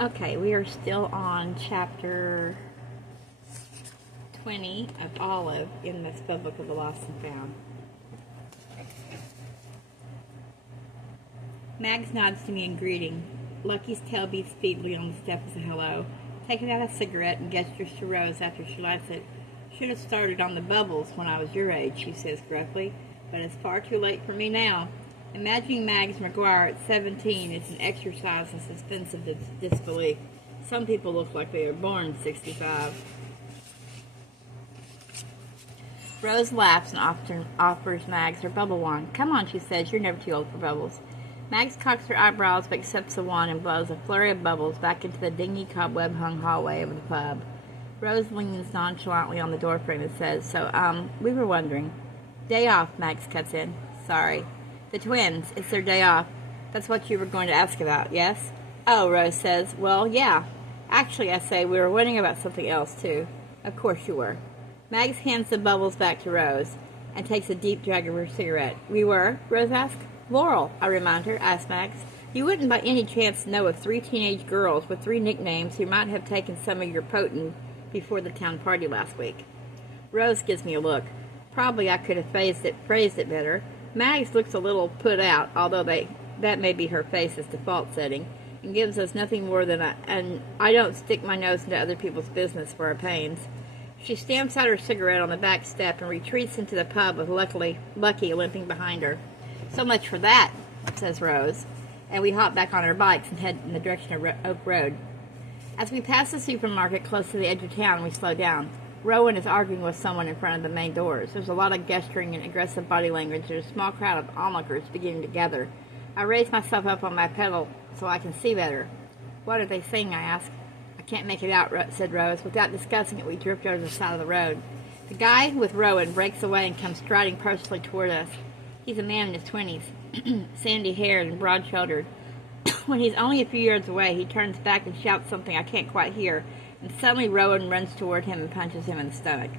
Okay, we are still on chapter 20 of Olive in the Spellbook of the Lost and Found. Mags nods to me in greeting. Lucky's tail beats feebly on the step as a hello, taking out a cigarette and gestures to Rose after she lights it. Should have started on the bubbles when I was your age, she says gruffly, but it's far too late for me now. Imagining Mags McGuire at 17 is an exercise in suspense of disbelief. Some people look like they were born 65. Rose laughs and offers Mags her bubble wand. Come on, she says, you're never too old for bubbles. Mags cocks her eyebrows but accepts the wand and blows a flurry of bubbles back into the dingy cobweb-hung hallway of the pub. Rose leans nonchalantly on the doorframe and says, we were wondering. Day off, Mags cuts in. Sorry. The twins, it's their day off. That's what you were going to ask about, yes? Oh, Rose says, well, yeah. Actually, I say, we were wondering about something else, too. Of course you were. Mags hands the bubbles back to Rose and takes a deep drag of her cigarette. We were? Rose asks. Laurel, I remind her, asked Mags. You wouldn't by any chance know of 3 teenage girls with 3 nicknames who might have taken some of your potent before the town party last week. Rose gives me a look. Probably I could have phrased it better. Mags looks a little put out, although that may be her face's default setting, and gives us nothing more than and I don't stick my nose into other people's business for our pains. She stamps out her cigarette on the back step and retreats into the pub with Lucky limping behind her. So much for that, says Rose, and we hop back on our bikes and head in the direction of Oak Road. As we pass the supermarket close to the edge of town, we slow down. Rowan is arguing with someone in front of the main doors. There's a lot of gesturing and aggressive body language. There's a small crowd of onlookers beginning to gather. I raise myself up on my pedal so I can see better. What are they saying, I ask. I can't make it out, said Rose. Without discussing it, we drift over the side of the road. The guy with Rowan breaks away and comes striding personally toward us. He's a man in his 20s, sandy-haired and broad-shouldered. When he's only a few yards away, he turns back and shouts something I can't quite hear, and suddenly Rowan runs toward him and punches him in the stomach.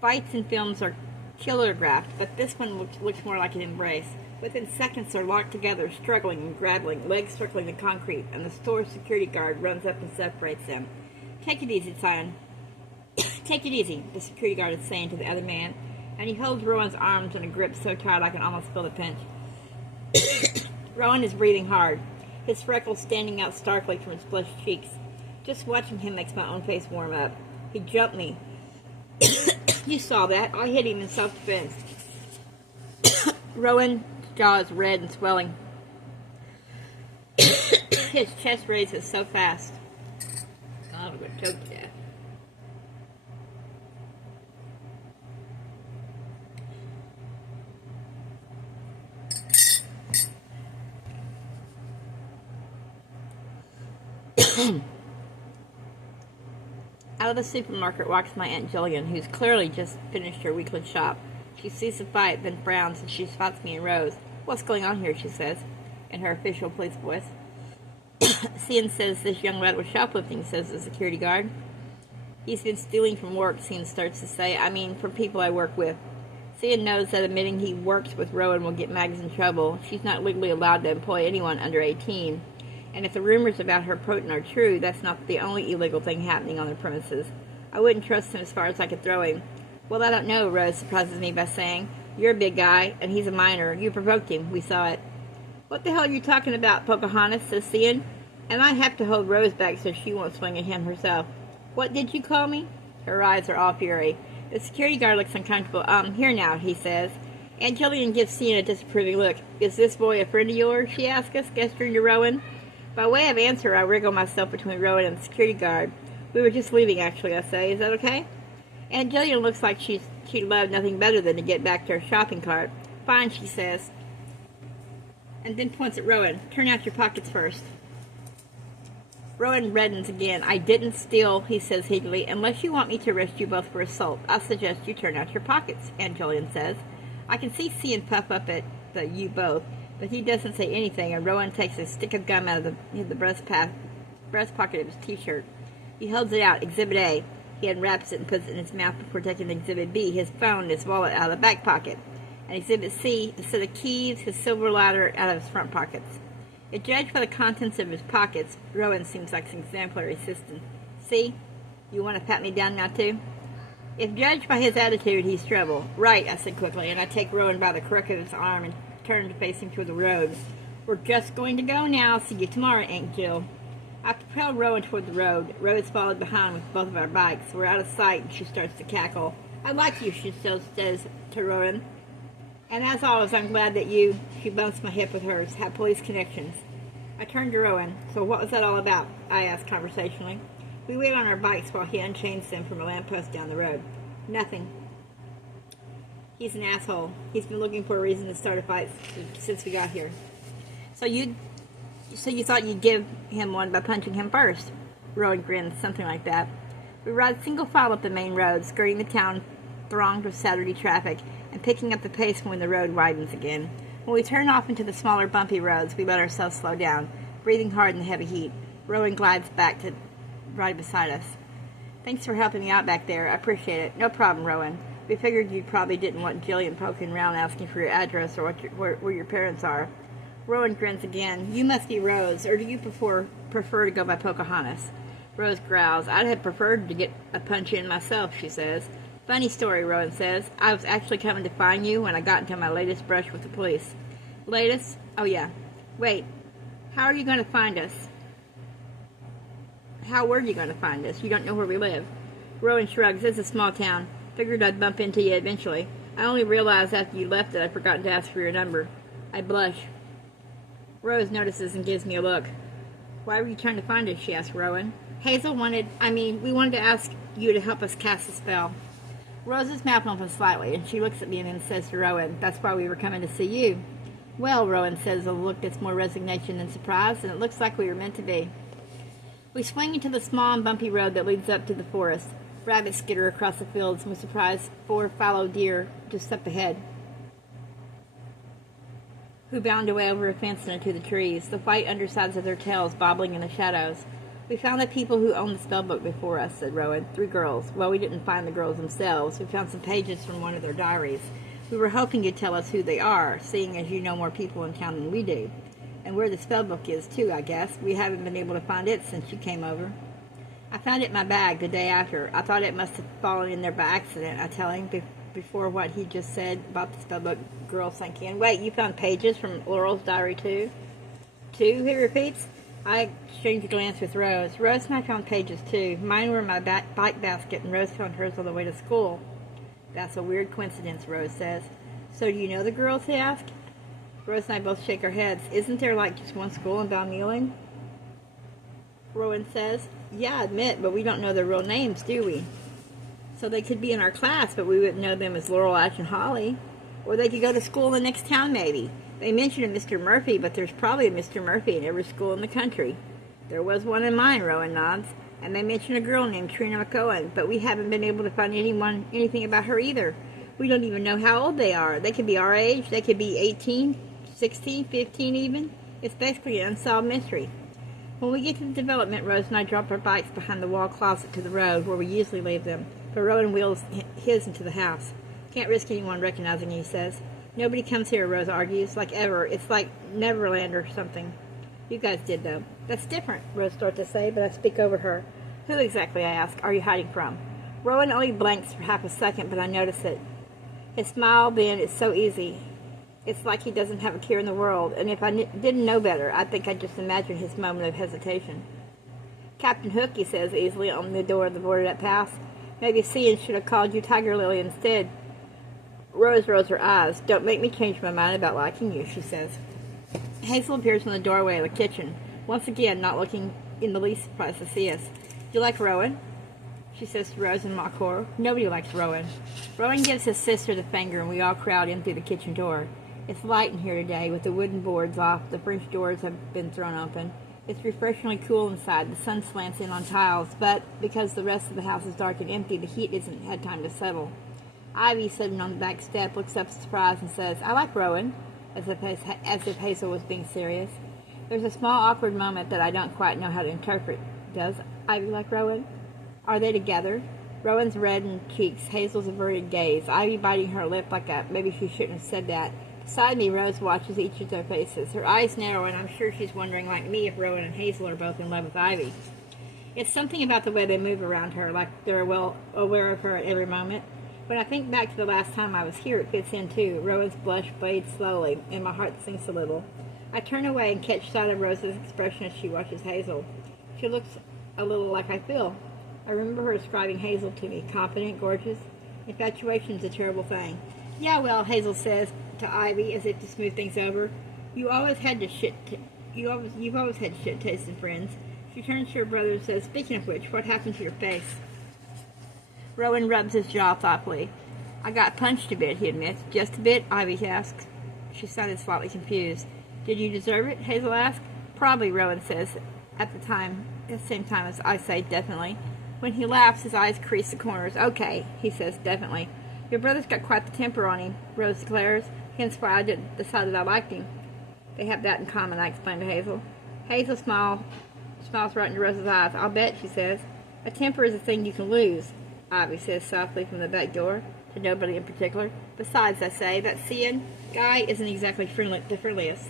Fights in films are choreographed, but this one looks more like an embrace. Within seconds, they're locked together, struggling and grappling, legs circling the concrete, and the store security guard runs up and separates them. Take it easy, son. Take it easy, the security guard is saying to the other man, and he holds Rowan's arms in a grip so tight I can almost feel the pinch. Rowan is breathing hard, his freckles standing out starkly from his flushed cheeks. Just watching him makes my own face warm up. He jumped me. You saw that. I hit him in self-defense. Rowan's jaw is red and swelling. His chest raises so fast. God, I'm going to choke to death. Out of the supermarket walks my Aunt Jillian, who's clearly just finished her weekly shop. She sees the fight, then frowns, and she spots me and Rose. What's going on here, she says, in her official police voice. Cian says this young lad was shoplifting, says the security guard. He's been stealing from work, Cian starts to say. I mean, from people I work with. Cian knows that admitting he works with Rowan will get Mags in trouble. She's not legally allowed to employ anyone under 18. And if the rumors about her potent are true, that's not the only illegal thing happening on the premises. I wouldn't trust him as far as I could throw him. Well, I don't know, Rose surprises me by saying, you're a big guy, and he's a minor. You provoked him. We saw it. What the hell are you talking about, Pocahontas, says Cian. And I have to hold Rose back so she won't swing at him herself. What did you call me? Her eyes are all fury. The security guard looks uncomfortable. Here now, he says. Aunt Jillian gives Cian a disapproving look. Is this boy a friend of yours, she asks us, gesturing to Rowan. By way of answer, I wriggle myself between Rowan and the security guard. We were just leaving, actually, I say. Is that okay? Aunt Jillian looks like she'd love nothing better than to get back to her shopping cart. Fine, she says, and then points at Rowan. Turn out your pockets first. Rowan reddens again. I didn't steal, he says heatedly. Unless you want me to arrest you both for assault, I suggest you turn out your pockets, Aunt Jillian says. I can see Cian puff up at the you both, but he doesn't say anything, and Rowan takes a stick of gum out of the breast pocket of his t-shirt. He holds it out, Exhibit A. He unwraps it and puts it in his mouth before taking Exhibit B, his phone and his wallet out of the back pocket. And Exhibit C, a set of keys, his silver ladder out of his front pockets. If judged by the contents of his pockets, Rowan seems like an exemplary citizen. See? You want to pat me down now, too? If judged by his attitude, he's trouble. Right, I said quickly, and I take Rowan by the crook of his arm and turn to face him toward the road. We're just going to go now. See you tomorrow, Aunt Jill. I propelled Rowan toward the road. Rose followed behind with both of our bikes. We're out of sight, and she starts to cackle. I like you, she says to Rowan. And as always, I'm glad that you, she bumps my hip with hers, have police connections. I turned to Rowan. So what was that all about? I asked conversationally. We wait on our bikes while he unchains them from a lamppost down the road. Nothing. He's an asshole. He's been looking for a reason to start a fight since we got here. So you thought you'd give him one by punching him first? Rowan grinned, something like that. We ride single file up the main road, skirting the town thronged with Saturday traffic, and picking up the pace when the road widens again. When we turn off into the smaller bumpy roads, we let ourselves slow down, breathing hard in the heavy heat. Rowan glides back to right beside us. Thanks for helping me out back there. I appreciate it. No problem, Rowan. We figured you probably didn't want Jillian poking around asking for your address or where your parents are. Rowan grins again. You must be Rose, or do you prefer to go by Pocahontas? Rose growls. I'd have preferred to get a punch in myself, she says. Funny story, Rowan says. I was actually coming to find you when I got into my latest brush with the police. Latest? Oh, yeah. Wait. How are you going to find us? How were you going to find us? You don't know where we live. Rowan shrugs. It's a small town. Figured I'd bump into you eventually. I only realized after you left that I'd forgotten to ask for your number. I blush. Rose notices and gives me a look. Why were you trying to find us? She asked Rowan. We wanted to ask you to help us cast a spell. Rose's mouth opens slightly, and she looks at me and then says to Rowan, that's why we were coming to see you. Well, Rowan says with a look that's more resignation than surprise, and it looks like we were meant to be. We swing into the small and bumpy road that leads up to the forest. Rabbits skitter across the fields, and we surprise 4 fallow deer just up ahead, who bound away over a fence and into the trees, the white undersides of their tails bobbling in the shadows. We found the people who owned the spellbook before us, said Rowan. 3 girls. Well, we didn't find the girls themselves. We found some pages from one of their diaries. We were hoping you'd tell us who they are, seeing as you know more people in town than we do. And where the spellbook is, too, I guess. We haven't been able to find it since you came over. I found it in my bag the day after. I thought it must have fallen in there by accident, I tell him, before what he just said about the spellbook girl sank in. Wait, you found pages from Laurel's diary, too? 2, he repeats. I exchanged a glance with Rose. Rose and I found pages, too. Mine were in my bike basket, and Rose found hers on the way to school. That's a weird coincidence, Rose says. So do you know the girls, he asked? Rose and I both shake our heads. Isn't there like just one school in Balmulling? Rowan says. Yeah, I admit, but we don't know their real names, do we? So they could be in our class, but we wouldn't know them as Laurel, Ash, and Holly. Or they could go to school in the next town, maybe. They mentioned a Mr. Murphy, but there's probably a Mr. Murphy in every school in the country. There was one in mine, Rowan nods. And they mentioned a girl named Trina McCohen, but we haven't been able to find anything about her either. We don't even know how old they are. They could be our age. They could be 18, 16, 15 even. It's basically an unsolved mystery. When we get to the development, Rose and I drop our bikes behind the wall closet to the road where we usually leave them, but Rowan wheels his into the house. Can't risk anyone recognizing you, he says. Nobody comes here, Rose argues, like ever. It's like Neverland or something. You guys did, though. That's different, Rose starts to say, but I speak over her. Who exactly, I ask, are you hiding from? Rowan only blinks for half a second, but I notice it. His smile, then, is so easy. It's like he doesn't have a care in the world, and if I didn't know better, I think I'd just imagine his moment of hesitation. Captain Hook, he says easily on the door of the boarded-up house. Maybe Cian should have called you Tiger Lily instead. Rose rolls her eyes. Don't make me change my mind about liking you, she says. Hazel appears in the doorway of the kitchen, once again not looking in the least surprised to see us. Do you like Rowan? She says to Rose in mock horror. Nobody likes Rowan. Rowan gives his sister the finger, and we all crowd in through the kitchen door. It's light in here today, with the wooden boards off. The French doors have been thrown open. It's refreshingly cool inside. The sun slants in on tiles, but because the rest of the house is dark and empty, the heat hasn't had time to settle. Ivy, sitting on the back step, looks up surprised and says, I like Rowan, as if Hazel was being serious. There's a small awkward moment that I don't quite know how to interpret. Does Ivy like Rowan? Are they together? Rowan's red in cheeks, Hazel's averted gaze, Ivy biting her lip like maybe she shouldn't have said that. Beside me, Rose watches each of their faces. Her eyes narrow, and I'm sure she's wondering, like me, if Rowan and Hazel are both in love with Ivy. It's something about the way they move around her, like they're well aware of her at every moment. When I think back to the last time I was here, it fits in too. Rowan's blush fades slowly, and my heart sinks a little. I turn away and catch sight of Rose's expression as she watches Hazel. She looks a little like I feel. I remember her describing Hazel to me, confident, gorgeous. Infatuation's a terrible thing. Yeah, well, Hazel says to Ivy, as if to smooth things over, you've always had shit taste in friends. She turns to her brother and says, speaking of which, what happened to your face? Rowan rubs his jaw thoughtfully. I got punched a bit, he admits. Just a bit? Ivy asks. She sounded slightly confused. Did you deserve it? Hazel asked. Probably, Rowan says, at the same time as I say definitely. When he laughs, his eyes crease the corners. Okay, he says definitely. Your brother's got quite the temper on him, Rose declares. Hence why I decided I liked him. They have that in common, I explained to Hazel. Hazel smiles right into Rose's eyes. I'll bet, she says. A temper is a thing you can lose, Ivy says softly from the back door, to nobody in particular. Besides, I say, that Cian guy isn't exactly the friendliest.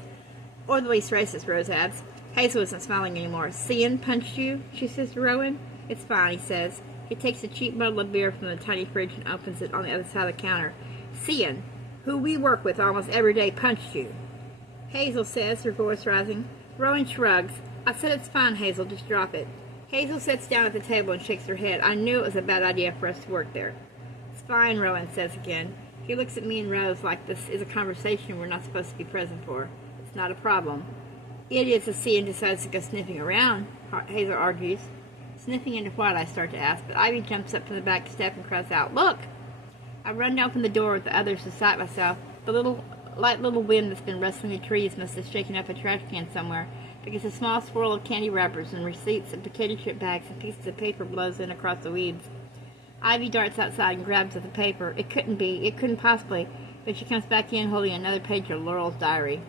Or the least racist, Rose adds. Hazel isn't smiling anymore. Cian punched you? She says to Rowan. It's fine, he says. He takes a cheap bottle of beer from the tiny fridge and opens it on the other side of the counter. Cian, who we work with almost every day, punched you. Hazel says, her voice rising. Rowan shrugs. I said it's fine, Hazel, just drop it. Hazel sits down at the table and shakes her head. I knew it was a bad idea for us to work there. It's fine, Rowan says again. He looks at me and Rose like this is a conversation we're not supposed to be present for. It's not a problem. It is if Cian decides to go sniffing around, Hazel argues. Sniffing into what, I start to ask, but Ivy jumps up from the back step and cries out, Look! I run to open the door with the others to sight myself. The light little wind that's been rustling the trees must have shaken up a trash can somewhere, because a small swirl of candy wrappers and receipts and potato chip bags and pieces of paper blows in across the weeds. Ivy darts outside and grabs at the paper. It couldn't possibly, but she comes back in holding another page of Laurel's diary.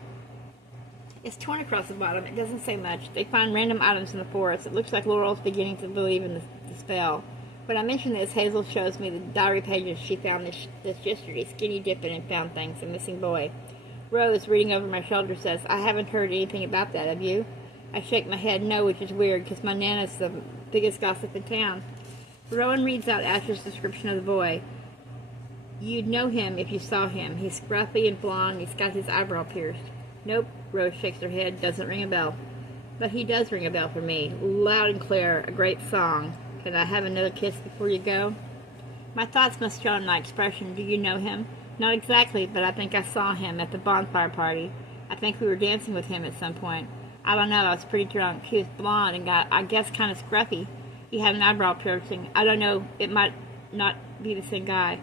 It's torn across the bottom. It doesn't say much. They find random items in the forest. It looks like Laurel's beginning to believe in the spell. When I mention this, Hazel shows me the diary pages she found this yesterday, skinny dipping and found things, a missing boy. Rose, reading over my shoulder, says, I haven't heard anything about that, have you? I shake my head no, which is weird, because my Nana's the biggest gossip in town. Rowan reads out Asher's description of the boy. You'd know him if you saw him. He's scruffy and blond, and he's got his eyebrow pierced. Nope, Rose shakes her head, doesn't ring a bell. But he does ring a bell for me, loud and clear, a great song. Can I have another kiss before you go? My thoughts must show in my expression. Do you know him? Not exactly, but I think I saw him at the bonfire party. I think we were dancing with him at some point. I don't know, I was pretty drunk. He was blonde and got, I guess, kind of scruffy. He had an eyebrow piercing. I don't know, it might not be the same guy.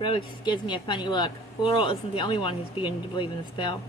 Rose gives me a funny look. Laurel isn't the only one who's beginning to believe in the spell.